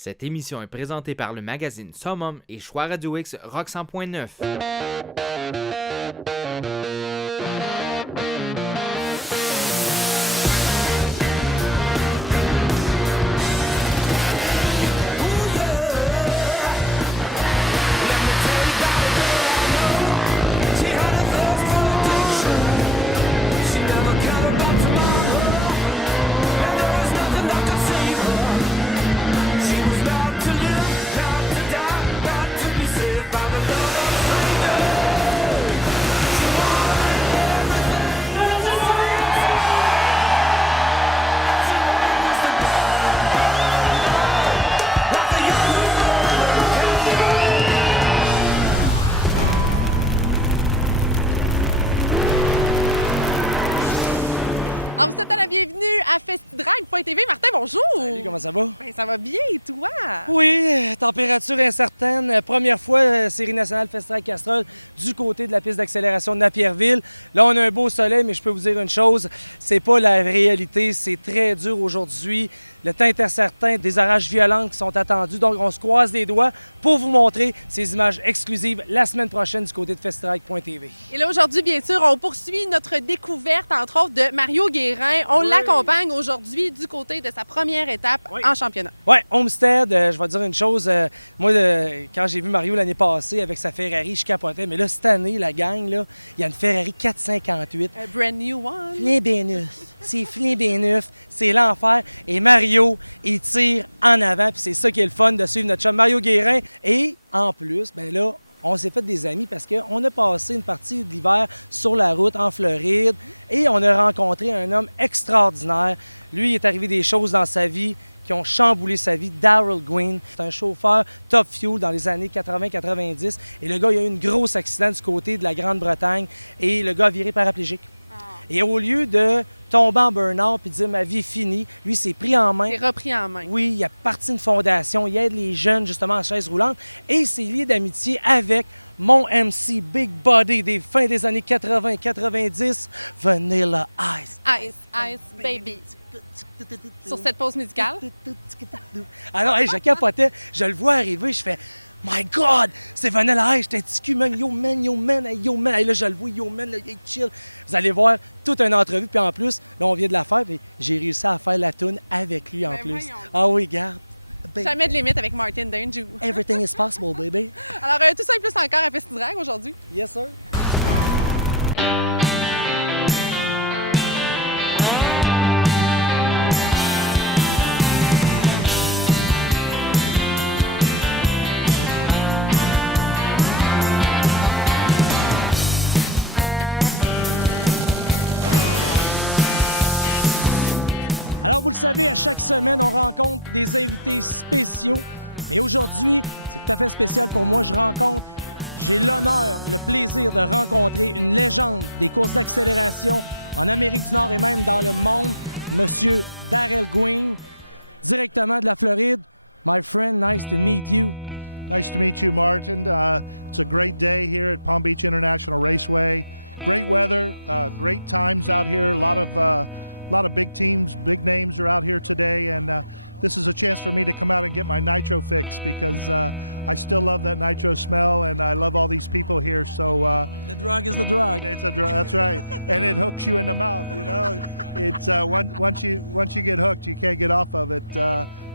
Cette émission est présentée par le magazine Summum et Choix Radio X Rock 100.9. On vous souhaite la bienvenue à FestiDrive.tv. Martin, bonjour! Salut, comment ça va? Ben, ça va bien, et toi? Oui, température incertaine. Première fois, Série nationale FestiDrive Castrol du côté de la piste d'accélération de Napierville. Là, on a un beau soleil, mais je peux vous dire une chose, c'est pas la réalité, c'est très dur aujourd'hui. Le temps est incertain, des orages violents qui sont attendus, donc on se croise les doigts pour vous montrer ces images exclusives la semaine prochaine du côté de FestiDrive.tv. Et là, aujourd'hui, bien sûr, on poursuit notre découverte, entre autres, de Mario Guérin. On l'accompagne aujourd'hui du côté de sa première étape en championnat. Ouais, Homestead, je vais te dire une chose. Moi, quand j'ai vu Mario l'année passée avec sa Ferrari, je capotais. Mais là, cette année, la gang, là, il y a une Ferrari 458. A brand new one. Flambé neuf. C'est flambé neuf. C'est l'enfer. Et Mario, il tire en avant. Puis c'est ça qui est le fun de suivre notre chum Mario Guérin. Et en plus, ben là, on s'est fait des amis parce qu'on a passé une partie de l'hiver sur la route en Floride et on a rencontré un homme extraordinaire. Lui, il est arrivé des choses dans sa vie qui ont chamboulé sa vie. Daryl Gwynn, c'est un chauffeur Top Fuel dans les années 80-90 et le gars, il a eu une grosse accident du côté de la Grande-Bretagne et le gars a viré paraplégique. Et au lieu de tomber en burn-out et dire « ma vie est finie », lui s'est pris en main. C'est repris en main. Oui, il a parti une fondation, il aide les jeunes justement en chaise roulante et il s'est lié d'amitié avec mon MC Big Body des fins des années 80-90, Vanilla Ice. Ice, Ice, baby. Sur cette pause musicale. Alors, hey, je capotais, je le vois arriver, je fais « My God, c'est Vanilla Ice, j'étais ticu, man, yo man, yo man, hey, yo man. » Et là, je le vois, yo man, là, hey, chill. Vous allez voir toute une entrevue, puis en plus, là, on vient de la faire, puis j'ai réussi à faire la toune avec lui en plus. Voyons. Ah oui, garde. Jamais de limite avec Martin Danjou. Everything is possible, baby. Alors, tout ça et plus encore à FestiDrive aujourd'hui. Yes, sir. Alors, vous le savez, à chaque semaine, on rencontre des invités spéciaux. Et aujourd'hui, c'est tout à fait spécial pour moi. J'ai l'honneur, le plaisir de rencontrer une légende des courses d'accélération en Amérique du Nord et même dans le monde, Monsieur Daryl Gwynn, directement de la Floride. My friend, nice to meet you. Nice to meet you, Martin. It's a great day here at Palm Beach International Raceway. Great weather, great times out here. A lot of big teams, big names are out here today, and this is a chance for me to come out and get my nitro fix because I still love that nitro smell, and I love all these people here. So The drug is the drug. it's a drug, that's right, and it hooks you in the mouth. You know, it's once you get hooked, you can't get off of it.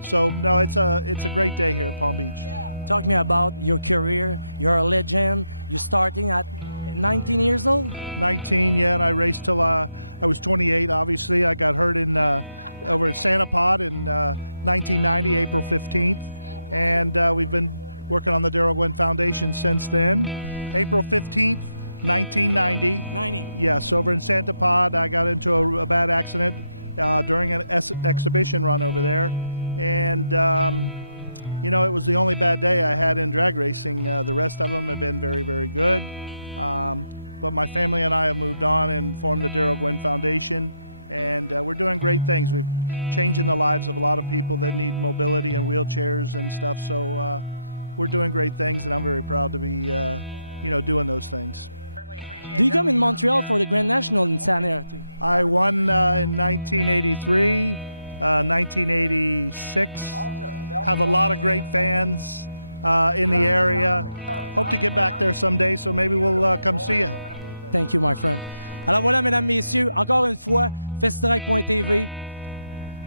So no, it's a great day here at Palm Beach. Talk me about your career. You're a legend. You're starting at 19 years old? 19, yeah, and I raced till I was 28. Obviously, I got hurt in over at Santa Pod in 1990, April 15th, and we've been working on the Daryl Gwynn Foundation since then. April 15th, 1990. 90. Yes, over in Santa Pod, I got into a bad accident during an exhibition run over there, and you know, it was the only bad day I had in drag racing. The rest of them have been very, very good. But my family and I have moved on and formed the Daryl Gwynn Foundation, and we're doing great things. We've changing the lives of a lot of people that need mobility and wheelchairs and stuff. So we're doing great things, and I'm very proud to be, doing those things. Do you come in Montreal for the Grand National in Santa Ana too? I won in 1983, 1986. Have a lot of great fans in the area. Hope to get back there someday, so maybe we'll come see you. Thank you, my friend. Alors voilà, mesdames, messieurs, encore une fois, festidrag.tv,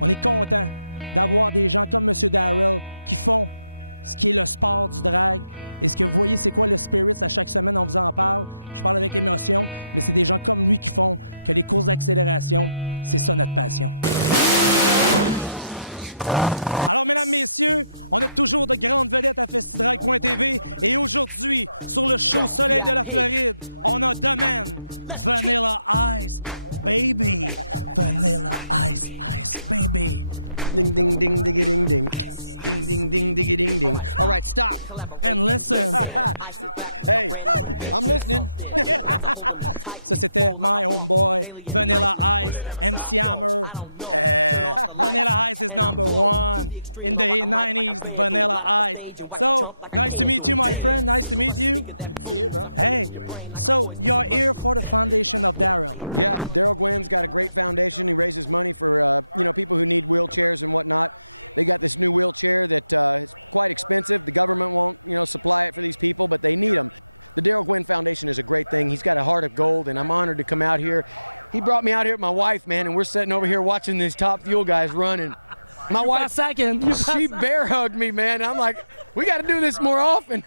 on est content d'avoir des gens comme M. Darrell qui font ce qui est le sport du drag. Et ce que vous voyez, c'est quoi le Spirits? À chaque semaine, on vous en parle. Je parle avec émotion, mais c'est des gens comme lui qui font que les courses d'accélération, c'est ça notre passion. Alors, mesdames, messieurs, on a toujours de grandes vedettes à festidrag.tv et aujourd'hui, sur le show Soleil de la Floride, on a Domaine, Vanilla Ice, Baby, Vanilla Ice, Ice, Baby. Ding, ding, ding, diggy, ding, ding. Ding, ding, ding, diggy, ding, ding. All right, stop. And listen. Hey, I'm listening. Ça, c'était My Homeboy, Vanilla Ice, MC Hammer. Vanilla Ice is #1 in the 90s, Vanilla Ice. So, nice to meet you, my friend. Nice to meet you. Good to see you, bro. Hey, so you're here for the foundation of Darrell. Yeah, Darrell Gwynn's got a great foundation. He raises money for, people who need wheelchairs and whatnot. They got this new wheelchair that is quite expensive. The government won't, supply it for these people, but they need them. The Darrell Gwynn Foundation is a great thing. He's got a heart of gold, and I'm honored to come out here. He brought me out here with my wife, man, and we're sitting over here watching these Top Fuel guys running. My wife, she bear hugged me, man. I'm like, we got to do this more often.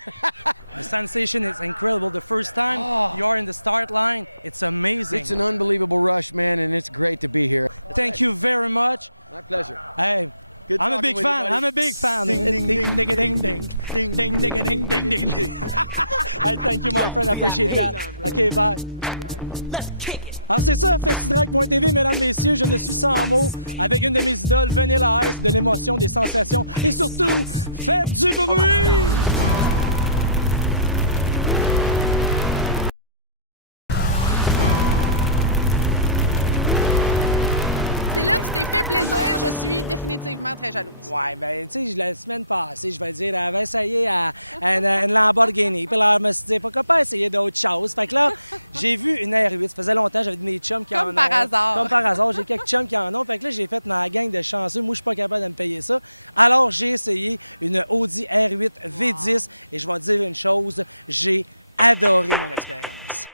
The sensation is incredible. The first time you're in the start line, it's amazing. It's an unbelievable rush, man, and it's great to be here. Thank you very much. My pleasure. Hey. Good I'm a big fan. I'm a big fan. Ding, ding, ding, ding, ding, ding, ding, ding, ding, ding, ding, ding, ding. I thank you, my friend. I appreciate that. OK, bye. Alors, c'est ça, festidrag.tv, mesdames, messieurs. Je ne suis sans mots avec une de mes idoles, Vanilla Ice, de l'émotion, des sensations et surtout, faites du bruit! Tu t'es fait plaisir, je suis définitivement très jalouse. Ouais, ben, tu sais, la semaine passée, je vais dire, elle avait essayé une Lamborghini. Puis là, je me suis dit, pourquoi pas essayer d'autres choses? Fait que là, j'ai vu une R8. Ça faisait longtemps, j'avais des chums qui en ont. Comme par hasard. Comme par hasard, j'ai quelques chums qui en ont. Fait que là, j'ai fait ma gang de chanceux. Moi, je suis pas capable de me payer ça. Alors, j'ai essayé une Audi R8 V10. Et je vais te dire une chose, j'ai adoré mon expérience.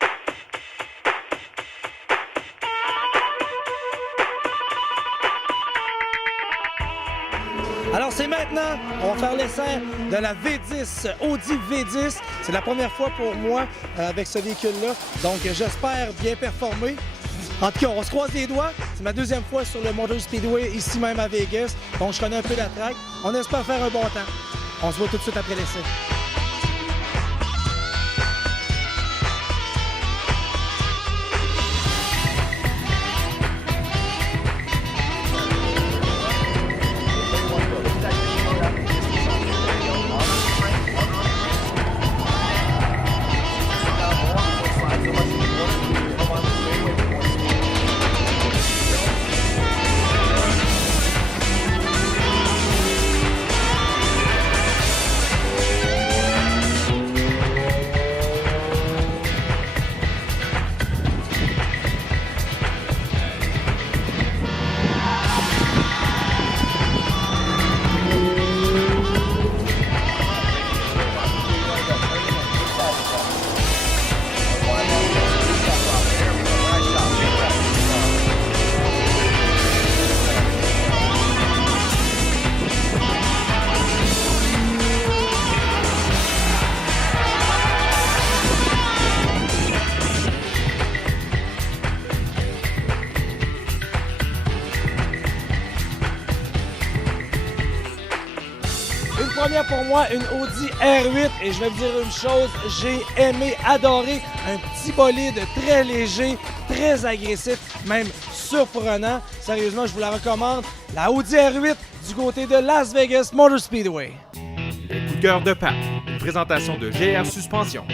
Alors, c'est maintenant, on va faire l'essai de la V10, Audi V10. C'est la première fois pour moi avec ce véhicule-là. Donc, j'espère bien performer. En tout cas, on se croise les doigts. C'est ma deuxième fois sur le Motor Speedway, ici même à Vegas. Donc, je connais un peu la track. On espère faire un bon temps. On se voit tout de suite après l'essai. Première pour moi, une Audi R8 et je vais vous dire une chose, j'ai aimé, adoré, un petit bolide très léger, très agressif, même surprenant. Sérieusement, je vous la recommande, la Audi R8 du côté de Las Vegas Motor Speedway. Le coup de cœur de Pat, une présentation de GR Suspension.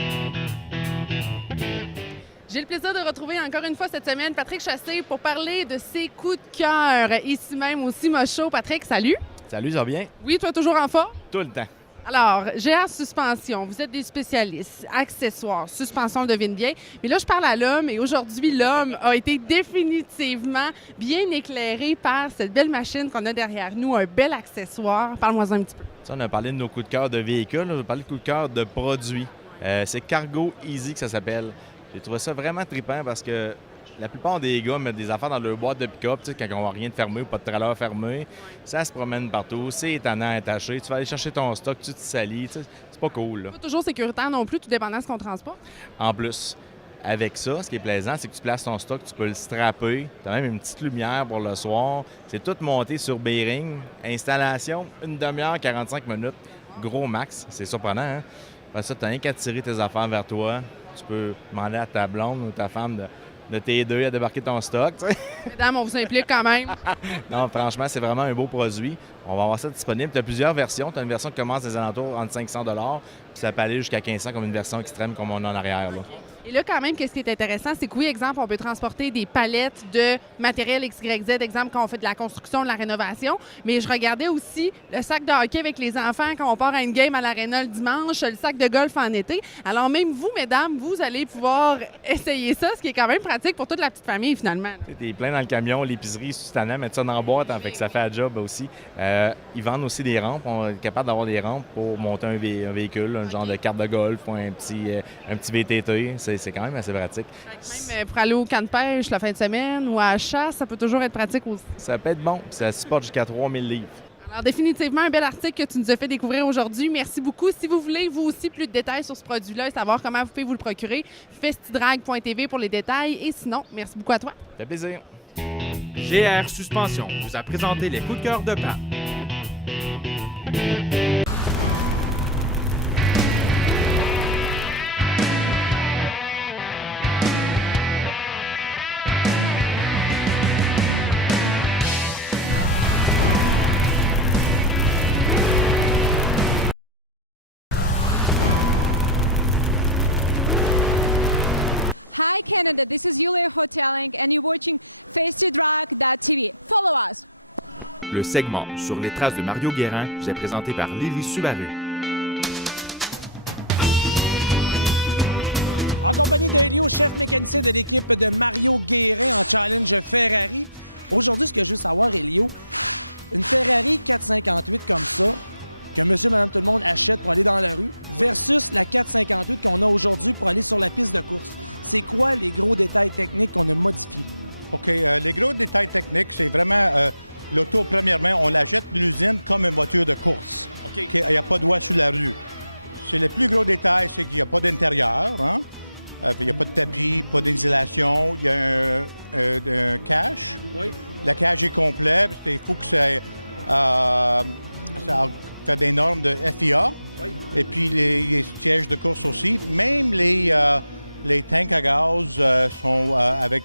J'ai le plaisir de retrouver encore une fois cette semaine Patrick Chassé pour parler de ses coups de cœur ici même au Cima Show. Patrick, salut! Salut, ça va bien? Oui, toi toujours en forme? Tout le temps. Alors, GR Suspension, vous êtes des spécialistes, accessoires, suspension, devine bien. Mais là, je parle à l'homme et aujourd'hui, l'homme a été définitivement bien éclairé par cette belle machine qu'on a derrière nous, un bel accessoire. Parle-moi un petit peu. Ça, on a parlé de nos coups de cœur de véhicules, on a parlé de coups de cœur de produits. C'est Cargo Easy que ça s'appelle. J'ai trouvé ça vraiment trippant parce que la plupart des gars mettent des affaires dans leur boîte de pick-up, tu sais, quand on voit rien de fermé ou pas de trailer fermé. Ça se promène partout, c'est étonnant, attaché. Tu vas aller chercher ton stock, tu te salis, tu sais, c'est pas cool. Là. Pas toujours sécuritaire non plus, tout dépendant de ce qu'on transporte. En plus, avec ça, ce qui est plaisant, c'est que tu places ton stock, tu peux le strapper. Tu as même une petite lumière pour le soir. C'est tout monté sur bearing. Installation, 1 demi-heure, 45 minutes. Gros max, c'est surprenant, hein? Après ça, tu n'as rien qu'à tirer tes affaires vers toi. Tu peux demander à ta blonde ou ta femme de t'aider à débarquer ton stock. Tu sais. Mesdames, on vous implique quand même. Non, franchement, c'est vraiment un beau produit. On va avoir ça disponible. Tu as plusieurs versions. Tu as une version qui commence des alentours entre 500 $, puis ça peut aller jusqu'à 1500 comme une version extrême comme on a en arrière. Là. Et là, quand même, qu'est-ce qui est intéressant, c'est que oui, exemple, on peut transporter des palettes de matériel XYZ, exemple, quand on fait de la construction, de la rénovation. Mais je regardais aussi le sac de hockey avec les enfants quand on part à une game à l'aréna le dimanche, le sac de golf en été. Alors même vous, mesdames, vous allez pouvoir essayer ça, ce qui est quand même pratique pour toute la petite famille, finalement. Tu es plein dans le camion, l'épicerie, si tu t'en as, mettre ça dans la boîte, fait que ça fait un job aussi. Ils vendent aussi des rampes. On est capable d'avoir des rampes pour monter un véhicule, un genre de carte de golf ou un petit VTT. C'est quand même assez pratique. Même pour aller au camp de pêche la fin de semaine ou à la chasse, ça peut toujours être pratique aussi. Ça peut être bon. Ça supporte jusqu'à 3000 livres. Alors, définitivement, un bel article que tu nous as fait découvrir aujourd'hui. Merci beaucoup. Si vous voulez, vous aussi, plus de détails sur ce produit-là et savoir comment vous pouvez vous le procurer, festidrag.tv pour les détails. Et sinon, merci beaucoup à toi. Ça fait plaisir. GR Suspension vous a présenté les coups de cœur de Pat. Hi Canada, this is Yulia Hoteling and you're watching FaceToDrag.tv. Follow us! Le segment sur les traces de Mario Guérin vous est présenté par Lily Subaru. En compagnie de Elio, chef mécanicien de l'équipe de Mario Guérin en Challenge Ferrari. Aujourd'hui, ce que je veux savoir, Elio, une Ferrari 458 comme ça, que monsieur, madame, tout le monde achète pour aller dans la rue, versus la 458 qu'on a aujourd'hui pour aller sur la piste de course. C'est quoi les gros détails techniques qu'on a modifiés? OK. Les gros détails techniques, c'est vraiment l'auto, premièrement, on la jette de l'usine comme une voiture de course. OK. Il n'y a pas de voie sur la rue. C'est le plus gros détail, c'est qu'il n'y a pas d'intérieur. Hein? Il n'y a pas de tapis, pas d'insulation. Il y a un cache. Oui. La cage est complète. Il faut que ça fait des normes de FIA. Oui. Et puis les sièges de course aussi. Même les tanks à gaz sont avec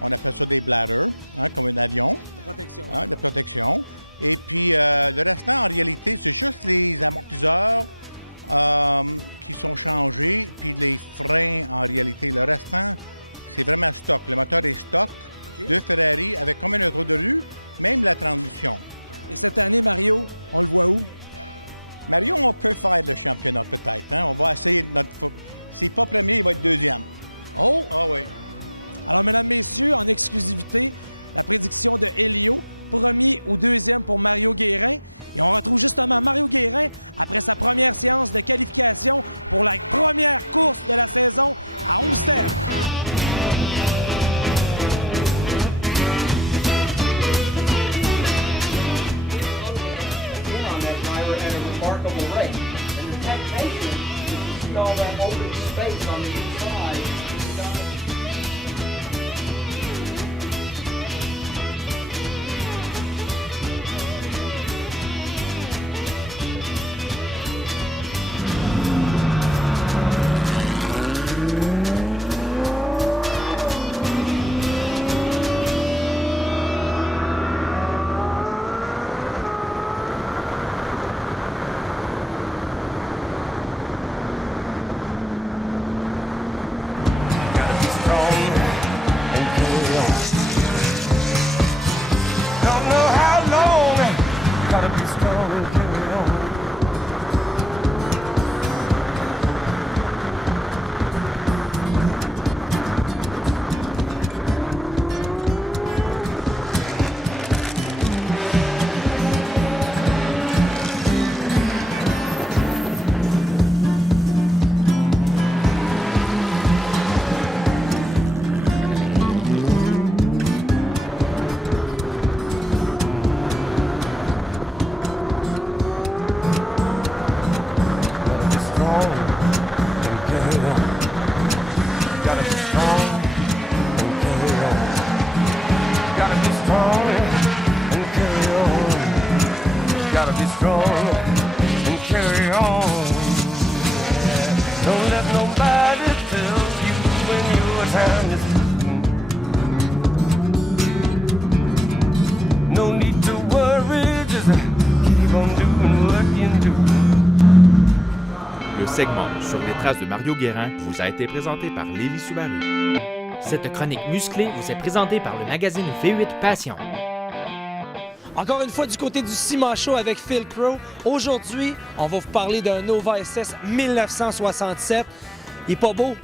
on appelle ça des bladders, hein, comme un avion. De protection. Hein, de protection. Et puis le restant, en réalité, c'est juste les amortisseurs qui sont changés, puis les freins, en réalité. Le restant, c'est vraiment stock. Le moteur est stock de Ferrari avec comme un auto de rue, même la transmission. Et cette année, Mario, on le voit où? Mario, on peut faire le championnat peut-être. Hein? On va essayer notre... S'il n'est pas premier, il va être deuxième. Oh! Ah oui. Alors, mesdames, messieurs, en exclusivité, la prédiction de Elio, premier ou deuxième pour Mario Guérin. Et on retrouve justement Mario Guérin après sa première séance de qualification pour la première course de la saison à Homestead. all that open space on the inside. time is through. No need to worry, just keep on doing what you do. Le segment sur les traces de Mario Guérin vous a été présenté par Lévi Subaru. Cette chronique musclée vous est présentée par le magazine V8 Passion. Encore une fois, du côté du ciment chaud avec Phil Crow. Aujourd'hui, on va vous parler d'un Nova SS 1967. Il est pas beau,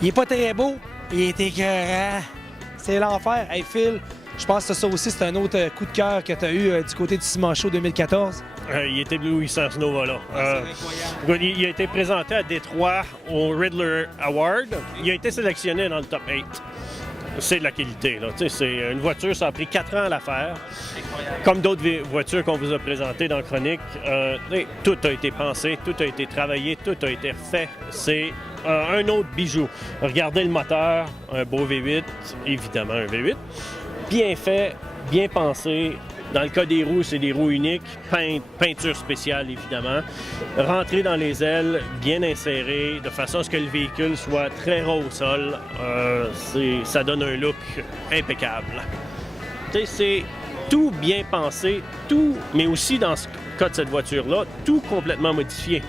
il est pas très beau, il est écœurant. C'est l'enfer. Hey Phil, je pense que ça aussi, c'est un autre coup de cœur que tu as eu du côté du ciment chaud 2014. Il est éblouissant, ce Nova-là. Il a été présenté à Détroit au Riddler Award. Il a été sélectionné dans le top 8. C'est de la qualité. Là. C'est une voiture, ça a pris 4 ans à la faire. Comme d'autres voitures qu'on vous a présentées dans Chronique, tout a été pensé, tout a été travaillé, tout a été fait. C'est un autre bijou. Regardez le moteur, un beau V8, évidemment un V8. Bien fait, bien pensé. Dans le cas des roues, c'est des roues uniques, peinture spéciale évidemment. Rentré dans les ailes, bien inséré, de façon à ce que le véhicule soit très ras au sol. Ça donne un look impeccable. C'est tout bien pensé, tout, mais aussi dans ce cas de cette voiture-là, tout complètement modifié.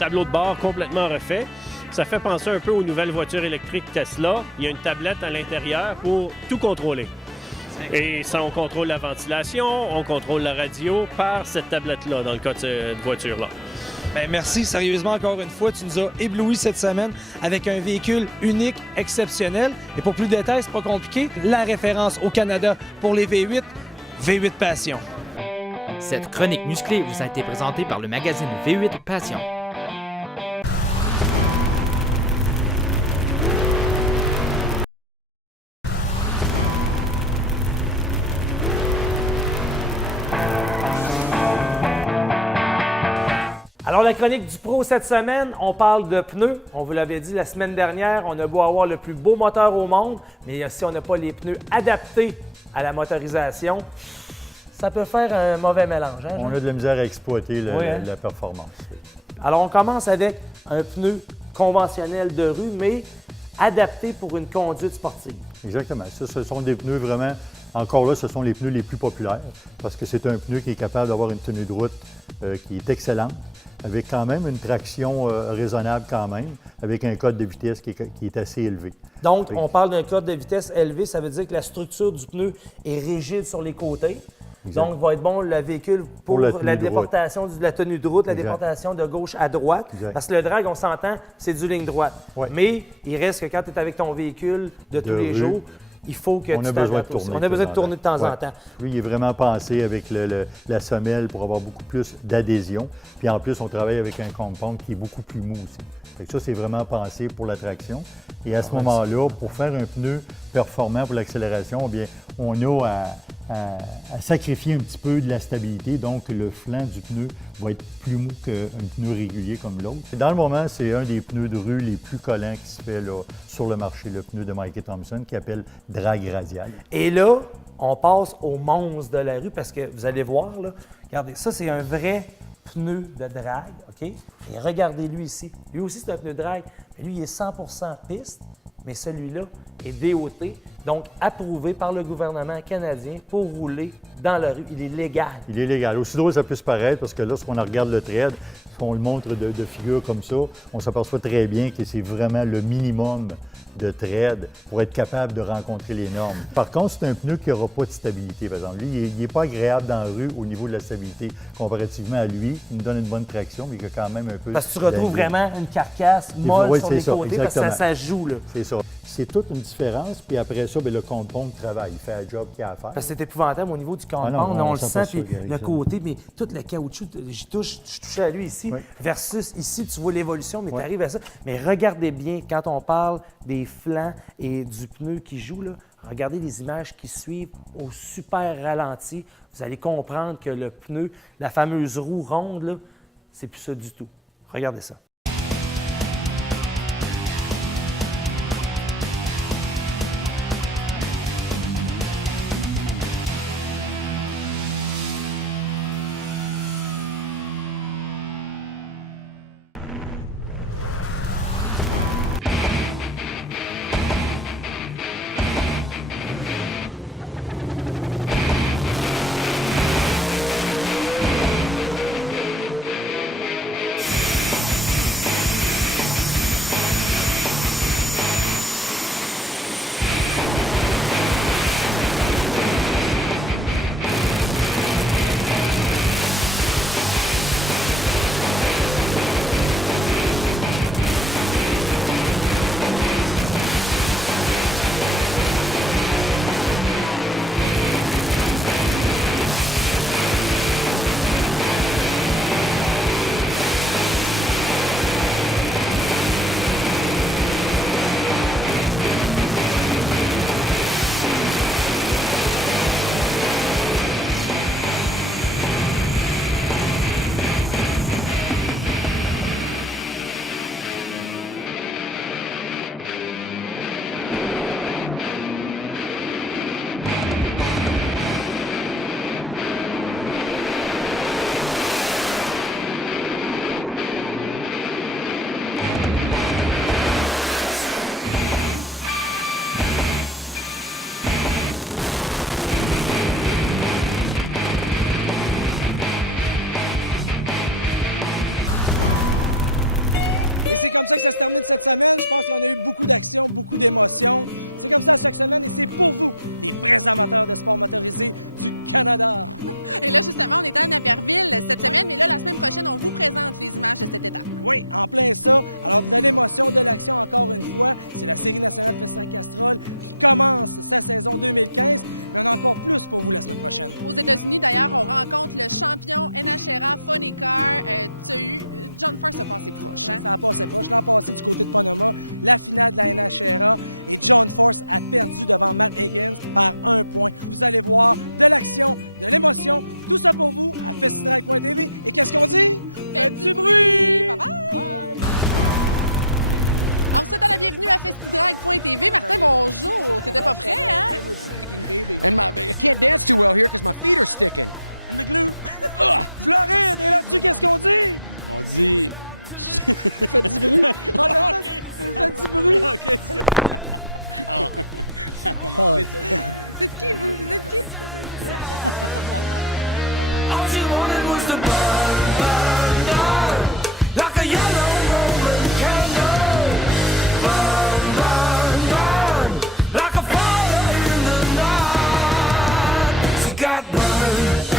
Tableau de bord complètement refait. Ça fait penser un peu aux nouvelles voitures électriques Tesla. Il y a une tablette à l'intérieur pour tout contrôler. Et ça, on contrôle la ventilation, on contrôle la radio par cette tablette-là, dans le cas de cette voiture-là. Bien, merci, sérieusement, encore une fois, tu nous as éblouis cette semaine avec un véhicule unique, exceptionnel. Et pour plus de détails, c'est pas compliqué, la référence au Canada pour les V8, V8 Passion. Cette chronique musclée vous a été présentée par le magazine V8 Passion. Alors, la chronique du Pro cette semaine, on parle de pneus. On vous l'avait dit la semaine dernière, on a beau avoir le plus beau moteur au monde, mais si on n'a pas les pneus adaptés à la motorisation, ça peut faire un mauvais mélange. Hein, on a de la misère à exploiter hein? la performance. Alors, on commence avec un pneu conventionnel de rue, mais adapté pour une conduite sportive. Exactement. Ça, ce sont des pneus vraiment... Encore là, ce sont les pneus les plus populaires parce que c'est un pneu qui est capable d'avoir une tenue de route qui est excellente, avec quand même une traction raisonnable quand même, avec un code de vitesse qui est assez élevé. Donc, on parle d'un code de vitesse élevé, ça veut dire que la structure du pneu est rigide sur les côtés. Exact. Donc, va être bon le véhicule pour la déportation de la tenue de route, la déportation de gauche à droite. Exact. Parce que le drag, on s'entend, c'est du ligne droite. Ouais. Mais il reste que quand tu es avec ton véhicule de tous les jours, il faut que tu t'adaptes aussi. On a besoin de tourner de temps en temps. Lui, il est vraiment pensé avec la semelle pour avoir beaucoup plus d'adhésion. Puis en plus, on travaille avec un compound qui est beaucoup plus mou aussi. Fait que ça, c'est vraiment pensé pour la traction. Et à ce moment-là, pour faire un pneu performant pour l'accélération, bien, on a à sacrifier un petit peu de la stabilité. Donc, le flanc du pneu va être plus mou qu'un pneu régulier comme l'autre. Dans le moment, c'est un des pneus de rue les plus collants qui se fait là, sur le marché, le pneu de Mikey Thompson, qui appelle drag radial. Et là, on passe au monstre de la rue parce que vous allez voir, là, regardez, ça, c'est un vrai pneu de drag, OK? Et regardez-lui ici. Lui aussi, c'est un pneu de drag, mais lui, il est 100% piste, mais celui-là est DOT, donc approuvé par le gouvernement canadien pour rouler dans la rue. Il est légal. Il est légal. Aussi drôle, ça peut se paraître, parce que lorsqu'on regarde le trade, on le montre de figure comme ça, on s'aperçoit très bien que c'est vraiment le minimum de trade pour être capable de rencontrer les normes. Par contre, c'est un pneu qui n'aura pas de stabilité, par exemple. Lui, il n'est pas agréable dans la rue au niveau de la stabilité, comparativement à lui. Il nous donne une bonne traction, mais il a quand même un peu... Parce que tu retrouves vraiment une carcasse molle sur les côtés, parce que ça joue, là. C'est ça. C'est toute une différence, puis après ça, bien, le compound travaille. Il fait le job qu'il a à faire. Parce que c'est épouvantable au niveau du compound, on le sent, puis le côté, mais tout le caoutchouc, je touchais à lui ici, versus ici, tu vois l'évolution, mais tu arrives à ça. Mais regardez bien, quand on parle des flancs et du pneu qui joue, là, regardez les images qui suivent au super ralenti. Vous allez comprendre que le pneu, la fameuse roue ronde, là, c'est plus ça du tout. Regardez ça. c'est comme ça que ça se termine cette semaine. Je pense qu'on a eu beaucoup d'actions, beaucoup d'émotions. C'est comme ça chaque semaine et c'est pour vous, les vrais amateurs de sport motorisé du Canada. Et là, justement, on était à Napierville cette semaine, mais là, la semaine prochaine, on vous présente les images de cette étape. Oui, en plein ça. Alors, de l'émotion, de l'action, encore une fois, c'est la Série nationale Festival Castrol qui commence sa saison 2015, mais on a encore plus pour vous la semaine prochaine. Aux États-Unis, d'ailleurs, on rencontre le champion NHRA Funny Car. Tu as eu... John Force a passé proche, hein? Ça a passé proche. L'an passé, du côté de Panama, la finale de la NHRA et John Force a perdu devant Matt Higgins par 1 point. Vous allez voir de l'action, de l'émotion, tout ça pour vous à festidrag.tv. Et qu'est-ce qu'on dit? Faites du bruit! Bye bye! On vous souhaite la bienvenue à festidrag.tv. Martin, bonjour. T'étais pas prêt, hein? And I can't dance too well here because my feet are sticking. And the glue. Floride! Et là-dessus, qu'est-ce qu'on dit? On dit... Faites du bruit! Faites du bruit! OK. C'est qui, vous? Vous êtes qui? All she wanted was to burn, burn, burn, like a yellow Roman candle. Burn, burn, burn, like a fire in the night. She got burned.